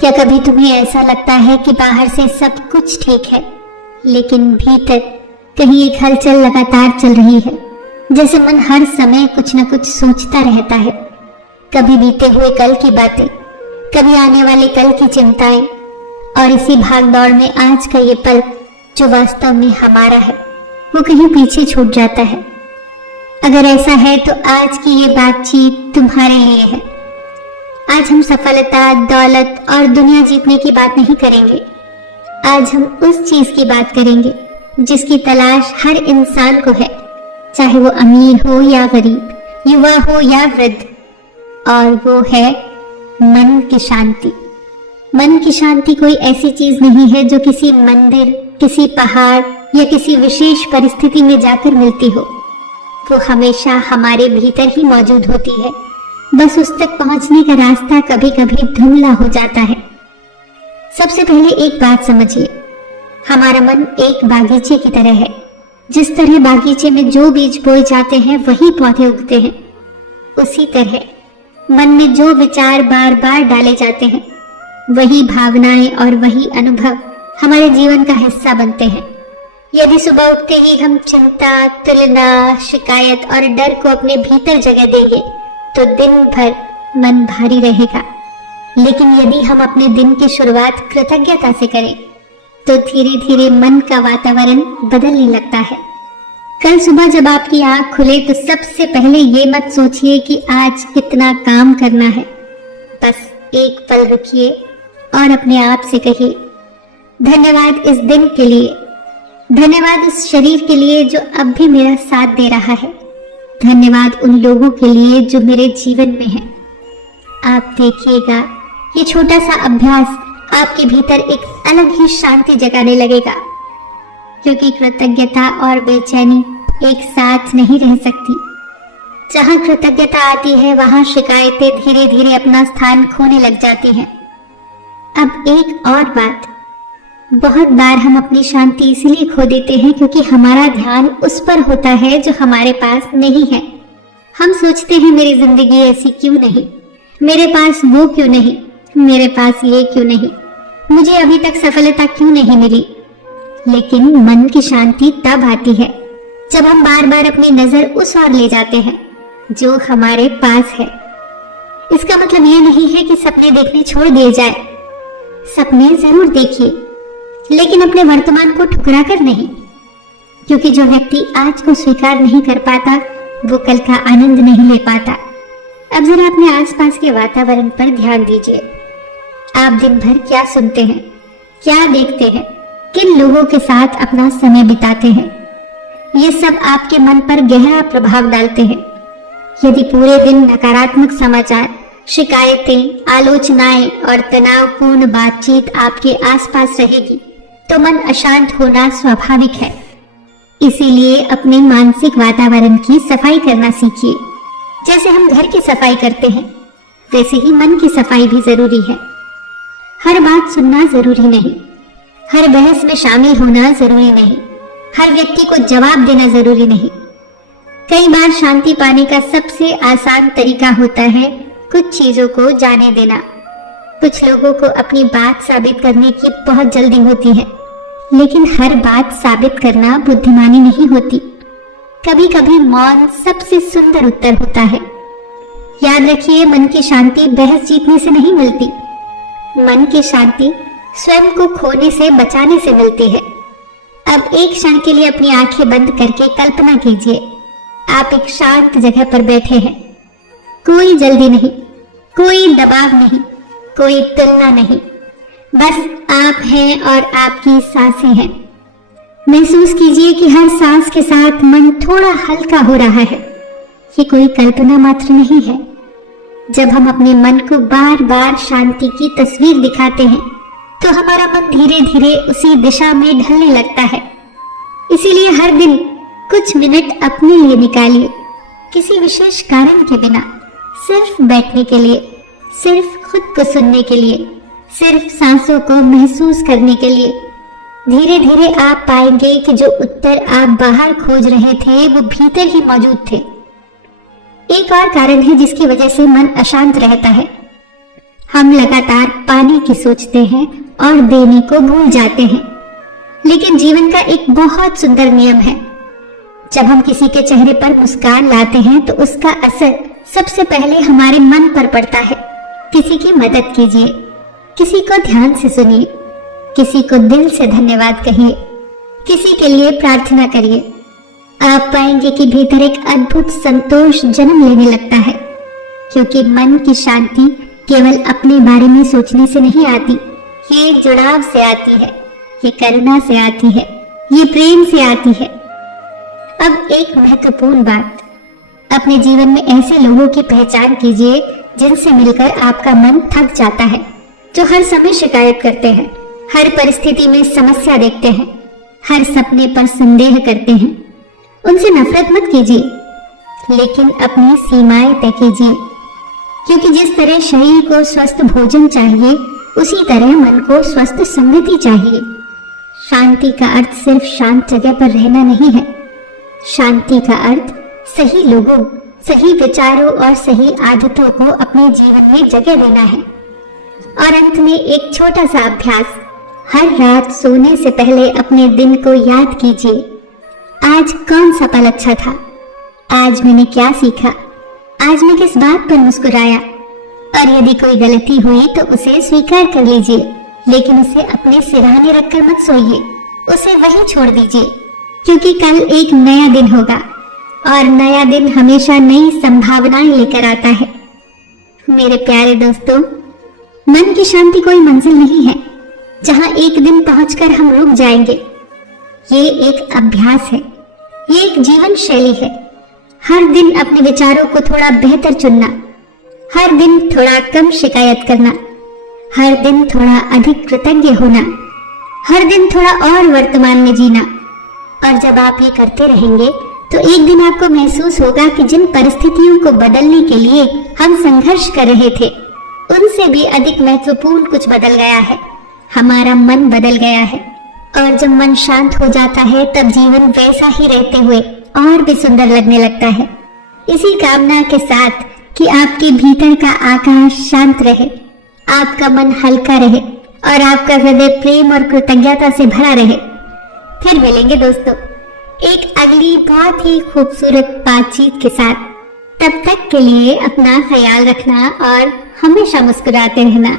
क्या कभी तुम्हें ऐसा लगता है कि बाहर से सब कुछ ठीक है, लेकिन भीतर कहीं एक हलचल लगातार चल रही है, जैसे मन हर समय कुछ न कुछ सोचता रहता है। कभी बीते हुए कल की बातें, कभी आने वाले कल की चिंताएं, और इसी भाग दौड़ में आज का ये पल जो वास्तव में हमारा है, वो कहीं पीछे छूट जाता है। अगर ऐसा है तो आज की ये बातचीत तुम्हारे लिए है। आज हम सफलता, दौलत और दुनिया जीतने की बात नहीं करेंगे। आज हम उस चीज की बात करेंगे जिसकी तलाश हर इंसान को है, चाहे वो अमीर हो या गरीब, युवा हो या वृद्ध, और वो है मन की शांति। मन की शांति कोई ऐसी चीज नहीं है जो किसी मंदिर, किसी पहाड़ या किसी विशेष परिस्थिति में जाकर मिलती हो। वो हमेशा हमारे भीतर ही मौजूद होती है, बस उस तक पहुंचने का रास्ता कभी कभी धुंधला हो जाता है। सबसे पहले एक बात समझिए, हमारा मन एक बागीचे की तरह है। जिस तरह बागीचे में जो बीज बोए जाते हैं वही पौधे उगते हैं, उसी तरह मन में जो विचार बार बार डाले जाते हैं, वही भावनाएं और वही अनुभव हमारे जीवन का हिस्सा बनते हैं। यदि सुबह उठते ही हम चिंता, तुलना, शिकायत और डर को अपने भीतर जगह देंगे तो दिन भर मन भारी रहेगा। लेकिन यदि हम अपने दिन की शुरुआत कृतज्ञता से करें तो धीरे धीरे मन का वातावरण बदलने लगता है। कल सुबह जब आपकी आंख खुले तो सबसे पहले ये मत सोचिए कि आज कितना काम करना है। बस एक पल रुकिए और अपने आप से कहिए, धन्यवाद इस दिन के लिए, धन्यवाद इस शरीर के लिए जो अब भी मेरा साथ दे रहा है, धन्यवाद उन लोगों के लिए जो मेरे जीवन में हैं। आप देखिएगा ये छोटा सा अभ्यास आपके भीतर एक अलग ही शांति जगाने लगेगा, क्योंकि कृतज्ञता और बेचैनी एक साथ नहीं रह सकती। जहां कृतज्ञता आती है वहां शिकायतें धीरे धीरे अपना स्थान खोने लग जाती हैं। अब एक और बात, बहुत बार हम अपनी शांति इसलिए खो देते हैं क्योंकि हमारा ध्यान उस पर होता है जो हमारे पास नहीं है। हम सोचते हैं मेरी जिंदगी ऐसी क्यों नहीं, मेरे पास वो क्यों नहीं, मेरे पास ये क्यों नहीं, मुझे अभी तक सफलता क्यों नहीं मिली। लेकिन मन की शांति तब आती है जब हम बार बार अपनी नजर उस ओर ले जाते हैं जो हमारे पास है। इसका मतलब ये नहीं है कि सपने देखने छोड़ दिए जाए। सपने जरूर देखिए, लेकिन अपने वर्तमान को ठुकरा कर नहीं, क्योंकि जो व्यक्ति आज को स्वीकार नहीं कर पाता वो कल का आनंद नहीं ले पाता। अब जरा अपने आसपास के वातावरण पर ध्यान दीजिए। आप दिन भर क्या सुनते हैं, क्या देखते हैं, किन लोगों के साथ अपना समय बिताते हैं, ये सब आपके मन पर गहरा प्रभाव डालते हैं। यदि पूरे दिन नकारात्मक समाचार, शिकायतें, आलोचनाएं और तनावपूर्ण बातचीत आपके आसपास रहेगी तो मन अशांत होना स्वाभाविक है। इसीलिए अपने मानसिक वातावरण की सफाई करना सीखिए। जैसे हम घर की सफाई करते हैं, वैसे ही मन की सफाई भी जरूरी है। हर बात सुनना जरूरी नहीं, हर बहस में शामिल होना जरूरी नहीं, हर व्यक्ति को जवाब देना जरूरी नहीं। कई बार शांति पाने का सबसे आसान तरीका होता है कुछ चीजों को जाने देना। कुछ लोगों को अपनी बात साबित करने की बहुत जल्दी होती है, लेकिन हर बात साबित करना बुद्धिमानी नहीं होती। कभी कभी मौन सबसे सुंदर उत्तर होता है। याद रखिए, मन की शांति बहस जीतने से नहीं मिलती। मन की शांति स्वयं को खोने से बचाने से मिलती है। अब एक क्षण के लिए अपनी आंखें बंद करके कल्पना कीजिए, आप एक शांत जगह पर बैठे हैं। कोई जल्दी नहीं, कोई दबाव नहीं, कोई तुलना नहीं, बस आप हैं और आपकी सांसें हैं। महसूस कीजिए कि हर सांस के साथ मन थोड़ा हल्का हो रहा है। ये कोई कल्पना मात्र नहीं है। जब हम अपने मन को बार बार शांति की तस्वीर दिखाते हैं तो हमारा मन धीरे धीरे उसी दिशा में ढलने लगता है। इसीलिए हर दिन कुछ मिनट अपने लिए निकालिए, किसी विशेष कारण के बिना, सिर्फ बैठने के लिए, सिर्फ खुद को सुनने के लिए, सिर्फ सांसों को महसूस करने के लिए। धीरे धीरे आप पाएंगे कि जो उत्तर आप बाहर खोज रहे थे वो भीतर ही मौजूद थे। एक और कारण है जिसकी वजह से मन अशांत रहता है। हम लगातार पाने की सोचते हैं और देने को भूल जाते हैं। लेकिन जीवन का एक बहुत सुंदर नियम है, जब हम किसी के चेहरे पर मुस्कान लाते हैं तो उसका असर सबसे पहले हमारे मन पर पड़ता है। किसी की मदद कीजिए, किसी को ध्यान से सुनिए, किसी को दिल से धन्यवाद कहिए, किसी के लिए प्रार्थना करिए। आप पाएंगे कि भीतर एक अद्भुत संतोष जन्म लेने लगता है, क्योंकि मन की शांति केवल अपने बारे में सोचने से नहीं आती, ये जुड़ाव से आती है, ये करुणा से आती है, ये प्रेम से आती है। अब एक महत्वपूर्ण बात, अपने जीवन में ऐसे लोगों की पहचान कीजिए जिनसे मिलकर आपका मन थक जाता है, जो हर समय शिकायत करते हैं, हर परिस्थिति में समस्या देखते हैं, हर सपने पर संदेह करते हैं। उनसे नफरत मत कीजिए, लेकिन अपनी सीमाएं तय कीजिए, क्योंकि जिस तरह शरीर को स्वस्थ भोजन चाहिए, उसी तरह मन को स्वस्थ संगति चाहिए। शांति का अर्थ सिर्फ शांत जगह पर रहना नहीं है। शांति का अर्थ सही लोगों, सही विचारों और सही आदतों को अपने जीवन में जगह देना है। और अंत में एक छोटा सा अभ्यास, हर रात सोने से पहले अपने दिन को याद कीजिए। आज कौन सा पल अच्छा था? आज मैंने क्या सीखा? आज मैं किस बात पर मुस्कुराया? और यदि कोई गलती हुई तो उसे स्वीकार कर लीजिए, लेकिन उसे अपने सिरहाने रखकर मत सोइए, उसे वहीं छोड़ दीजिए, क्योंकि कल एक नया दिन होगा और नया दिन हमेशा नई संभावनाएं लेकर आता है। मेरे प्यारे दोस्तों, मन की शांति कोई मंजिल नहीं है जहां एक दिन पहुंचकर हम रुक जाएंगे। ये एक अभ्यास है, ये एक जीवन शैली है। हर दिन अपने विचारों को थोड़ा बेहतर चुनना, हर दिन थोड़ा कम शिकायत करना, हर दिन थोड़ा अधिक कृतज्ञ होना, हर दिन थोड़ा और वर्तमान में जीना। और जब आप ये करते रहेंगे तो एक दिन आपको महसूस होगा कि जिन परिस्थितियों को बदलने के लिए हम संघर्ष कर रहे थे, उनसे भी अधिक महत्वपूर्ण कुछ बदल गया है। हमारा मन बदल गया है। और जब मन शांत हो जाता है, तब जीवन वैसा ही रहते हुए और भी सुंदर लगने लगता है। इसी कामना के साथ कि आपके भीतर का आकाश शांत रहे, आपका मन हल्का रहे और आपका हृदय प्रेम और कृतज्ञता से भरा रहे। फिर मिलेंगे दोस्तों एक अगली बहुत ही खूबसूरत बातचीत के साथ। तब तक के लिए अपना ख्याल रखना और हमेशा मुस्कुराते रहना।